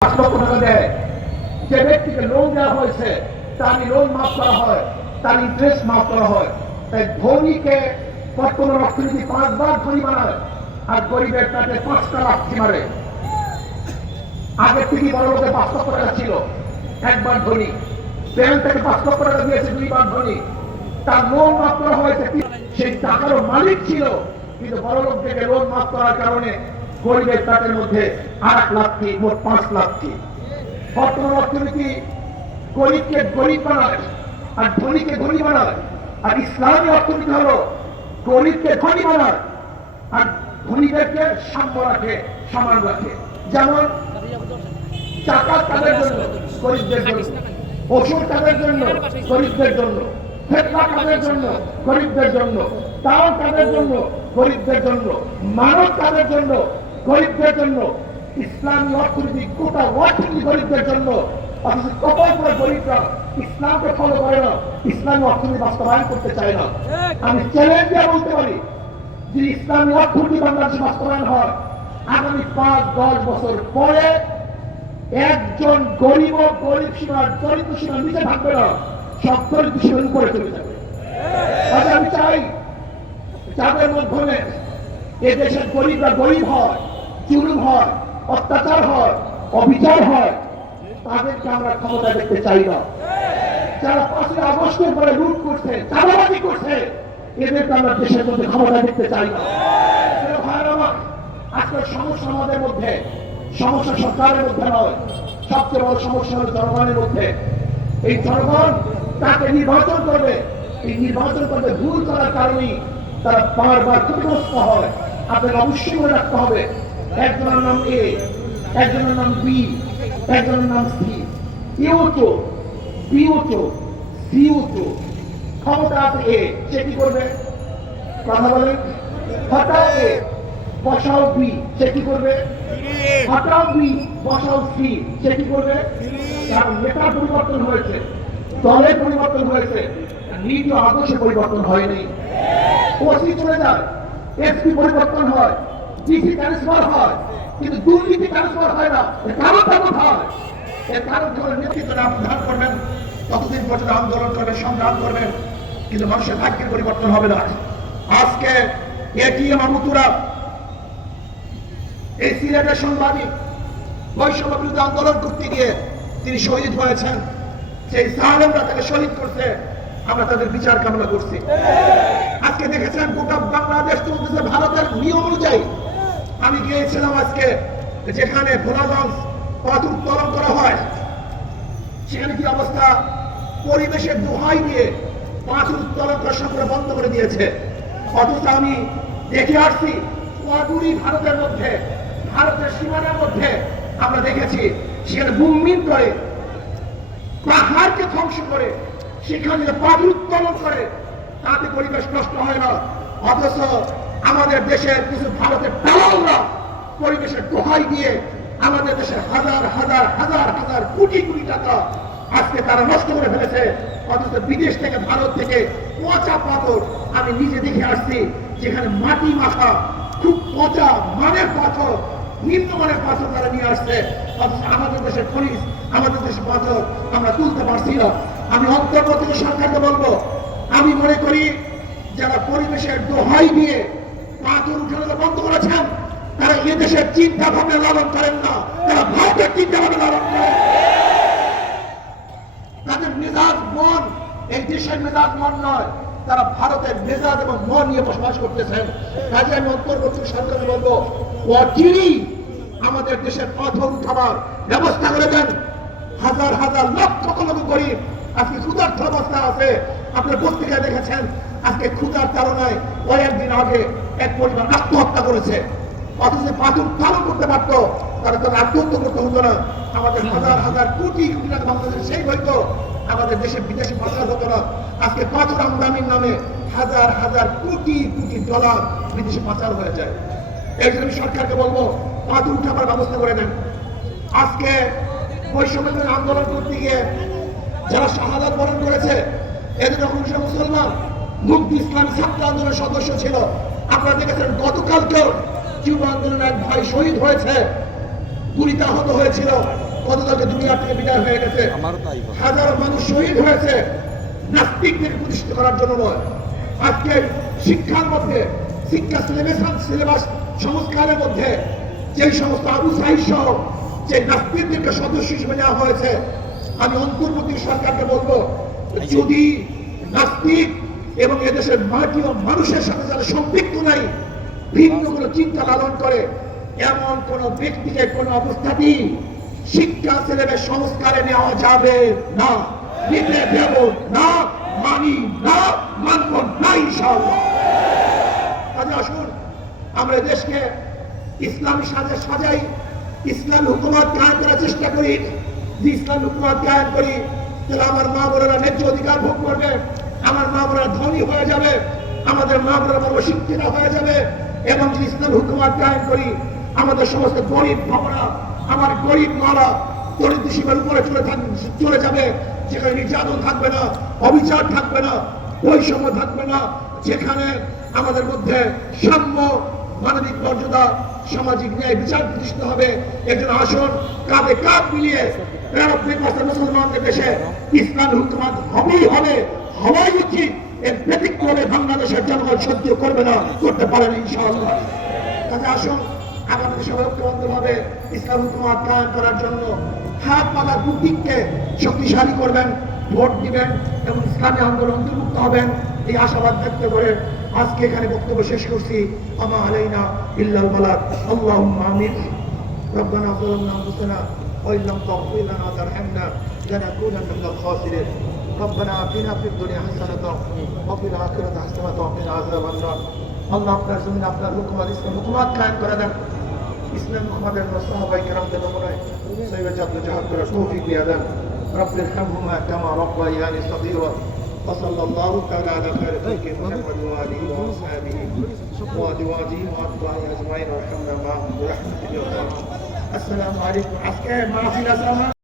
পাঁচ লক্ষ টাকা দেয়। যে ব্যক্তিকে লোন দেওয়া হয়েছে তার লোন মাফ করা হয় তার ইন্টারেস্ট মাফ করা হয়। তাই ধনীকে বর্তমান অর্থনীতি পাঁচবার ধনী বানায়, আর গরিবের তাকে পাঁচটা লাঠি মারে। আগের থেকে বড় লোকের পাঁচ লক্ষ টাকা ছিল, একবার ধনী। ব্যাংক থেকে পাঁচ লক্ষ টাকা দিয়েছে, দুইবার ধনী। তার লোন মাফ করা হয়েছে সেই টাকারও মালিক ছিল, কিন্তু বড় লোক থেকে লোন মাফ করার কারণে গরিবের টাকার মধ্যে আর এক লাখটি, মোট পাঁচ লাখটি। বর্তমান অর্থনীতি গরিবকে গরিব বানায় আর ধনীকে ধনী বানায়। আর ইসলামী অর্থনীতি হলো গরিবকে ধনী বানায় আর ধনীদেরকে সাম্য রাখে, সমান রাখে। যেমন চাকা তাদের জন্য? গরিবদের জন্য। ওষুধ তাদের জন্য? গরিবদের জন্য। ফেতলা তাদের জন্য? গরিবদের জন্য। তাও তাদের জন্য? গরিবদের জন্য। মানব তাদের জন্য? গরিবদের জন্য, ইসলামী অর্থনীতি, গোটা অর্থনীতি গরিবদের জন্য ইসলামকে ফলো করে না, ইসলামী অর্থনীতি বাস্তবায়ন করতে চায় না। আমি চ্যালেঞ্জ দিয়ে বলতে পারি যে ইসলামী অর্থনীতি বাংলাদেশে বাস্তবায়ন হয়, আগামী পাঁচ, দশ বছর পরে একজন গরিব গরিব সীমার দরিদ্র সীমার নিচে থাকবে না, সব দরিদ্র সীমার উপরে চলে যাবে। আজ আমি চাই, যাদের মাধ্যমে এ দেশের গরিবরা গরিব হয় চুলুম হয়, অত্যাচার হয়, অবিচার হয়, তাদেরকে আমরা ক্ষমতা দেখতে চাই না। যারা পাঁচই আগস্টের পরে লুট করছে, চাঁদাবাজি করছে, এদেরকে আমরা দেশের মধ্যে ক্ষমতা দেখতে চাই না। আজকের সমস্যা আমাদের মধ্যে, সমস্যা সরকারের মধ্যে নয়, সবচেয়ে বড় সমস্যা হলো জনগণের মধ্যে। এই জনগণ তাকে নির্বাচন করবে, এই নির্বাচন করবে ভুল করার কারণেই তারা বারবার ক্ষতিগ্রস্ত হয়। আপনাকে অবশ্যই রাখতে হবে একজনের নাম এ একজনের নাম বি একজনের নাম সি এও তো বিও তো সিও তো ক্ষমতা আছে এ সে কি করবে? কথা বলেন। হঠাৎ এ বসাও বি সে কি করবে? হঠাৎ বি বসাও সি সে কি করবে? কারণ নেতার পরিবর্তন হয়েছে, দলের পরিবর্তন হয়েছে, নীতি আদর্শে পরিবর্তন হয়নি। ওসি চলে যায় এসপি পরিবর্তন হয় ডিসি ট্রান্সফার হয়। কিন্তু দুর্নীতি ট্রান্সফার হয় না কারণটা কোথায় এর কারণ যখন নেতৃত্ব করবেন, ততদিন পর্যন্ত আন্দোলন করবেন, সংগ্রাম করবেন, কিন্তু মানুষের ভাগ্যের পরিবর্তন হবে না। আজকে এটিএম আমুতুরা এই সিলেটের বৈষম্য বিরুদ্ধে আন্দোলন করতে গিয়ে তিনি শহীদ হয়েছেন। সেই সালেমরা তাকে শহীদ করছে, আমরা তাদের বিচার কামনা করছি। আজকে দেখেছেন গোটা বাংলাদেশ চলতেছে ভারতের নিয়ম অনুযায়ী। আমি গিয়েছিলাম আজকে যেখানে ভোলাগঞ্জ উত্তোলন করা হয়। সেখানে কি অবস্থা? পরিবেশের দোহাই দিয়ে পাথর উত্তোলন করা সম্পূর্ণ বন্ধ করে দিয়েছে। অথচ আমি দেখে আসছি অদূরই ভারতের মধ্যে, ভারতের সীমানার মধ্যে আমরা দেখেছি, সেখানে বুমমিন করে, পাহাড়কে ধ্বংস করে, সেখানে পাথর উত্তোলন করে, তাতে পরিবেশ নষ্ট হয় না। অথচ আমাদের দেশের কিছু ভারতের দালালরা পরিবেশের দোহাই দিয়ে আমাদের দেশের হাজার হাজার হাজার হাজার কোটি কোটি টাকা আজকে তারা নষ্ট করে ফেলেছে। অথচ বিদেশ থেকে, ভারত থেকে পচা পাথর আমি নিজে দেখে আসছি, যেখানে মাটি মাথা খুব পচা মানের পাথর নিম্নমানের পাথর তারা নিয়ে আসছে। অথচ আমাদের দেশের খনিজ আমাদের দেশের পাথর আমরা তুলতে পারছি না। আমি অন্তর্বর্তী সরকারকে বলব, আমি মনে করি, যারা পরিবেশের দোহাই দিয়ে বন্ধ করেছেন তারা এ দেশের চিন্তা লালন করেন না, তারা ভারতের চিন্তা লালন করেন। তাদের মেজাজ মন, এই দেশের মেজাজ মন নয়, তারা ভারতের মেজাজ এবং মন নিয়ে বসবাস করতেছেন। কাজে আমি অন্তর্বর্তী সরকার বলব, অচিরই আমাদের দেশের পাথর উঠাবার ব্যবস্থা করে দেন। হাজার হাজার লক্ষ লক্ষ গরিব আজকে ক্ষুধার্থ অবস্থা আছে। আপনার পত্রিকায় দেখেছেন, আজকে ক্ষুধার তাড়নায় কয়েকদিন আগে এক পরিবার আত্মহত্যা করেছে। অথচ পাথর উত্থাপন করতে পারতো, তারা তারা আত্মহত্যা করতে হতো না। আমাদের হাজার হাজার কোটি কোটি টাকা বাংলাদেশ সেই হইতো, আমাদের দেশে বিদেশি পাচার হতো না। আজকে পাথর আমদানির নামে হাজার হাজার কোটি কোটি ডলার বিদেশে পাচার হয়ে যায়। এই জন্য সরকারকে বলব পাথর উঠাবার ব্যবস্থা করে দেন। আজকে বৈষম্য আন্দোলন করতে গিয়ে যারা শাহাদাত বরণ করেছে এদের অংশ মুসলমান। মুক্তি ইসলাম ছাত্র আন্দোলনের সদস্য ছিল। আপনারা দেখেছেন গতকালকেও যুব আন্দোলনের এক ভাই শহীদ হয়েছে। গুলিতে আহত হয়েছিল। গতকালকে দুনিয়া থেকে বিদায় হয়ে গেছে। হাজারো মানুষ শহীদ হয়েছে। নাস্তিকদের প্রতিষ্ঠিত করার জন্য নয়। আজকে শিক্ষার মধ্যে শিক্ষা সিলেবাস সিলেবাস সংস্কারের মধ্যে যে সমস্ত আবু সাহিদ সহ যে নাস্তিকদেরকে সদস্য হিসেবে নেওয়া হয়েছে আমি অন্তর্বর্তী সরকারকে বলব যদি নাস্তিক এবং এদেশের মাটি ও মানুষের সাথে যারা সম্পৃক্ত নাই ভিন্ন কোনো চিন্তা লালন করে এমন কোন ব্যক্তিকে কোন অবস্থাতেই শিক্ষা সিলেবাস সংস্কারে নেওয়া যাবে না। নিতে দেব না মানি না মানব না ইনশাআল্লাহ। কাজে আসুন আমরা দেশকে ইসলামী সাজে সাজাই ইসলাম হুকুমত কায়েম করার চেষ্টা করি। ইসলাম করি, তাহলে আমার মা বোনেরা ন্যায্য অধিকার ভোগ করবে, আমার মা বোনেরা ধনী হয়ে যাবে, আমাদের মা বোনেরা বড় শিক্ষিত হয়ে যাবে, এবং যদি ইসলাম হুকুমত কায়েম করি, আমাদের সমস্ত গরিব ভাবনা আমার গরিব মারা দরিদ্র সীমার উপরে চলে থাক- চলে যাবে, যেখানে নির্যাতন থাকবে না, অবিচার থাকবে না, বৈষম্য থাকবে না, যেখানে আমাদের মধ্যে সাম্য মানবিক মর্যাদা, সামাজিক ন্যায় বিচার প্রতিষ্ঠিত হবে। একজন আসন, কাঁধে কাঁধ মিলিয়ে শক্তিশালী করবেন, ভোট দিবেন এবং ইসলামী আন্দোলন অন্তর্ভুক্ত হবেন। এই আশাবাদ ব্যক্ত করে আজকে এখানে বক্তব্য শেষ করছি। আমা আলাইনা ইল্লাল বালাক। আল্লাহুম্মা আমিন। রব্বানা আনফুসানা। وان لم تغفر لنا وترحمنا لنكونن من الخاسرين ربنا اتنا في الدنيا حسنه وفي الاخره حسنه وقنا عذاب النار আল্লাহ আপনার জমিন আপনার হুকুমাত ইসলাম হুকুমাত কায়েম করে দেন ইসলাম হুকুমাতের সাহাবাই কেরামদের নমুনায় সৈয়দ জাদু জাহাদ করার তৌফিক দিয়ে দেন رب ارحمهما كما ربياني صغيرا وصلى الله تعالى على خير خلق محمد واله واصحابه وازواجه واتباعه اجمعين وارحمنا معهم برحمتك يا আসসালামু আলাইকুম। আজকে মাহফিল আছে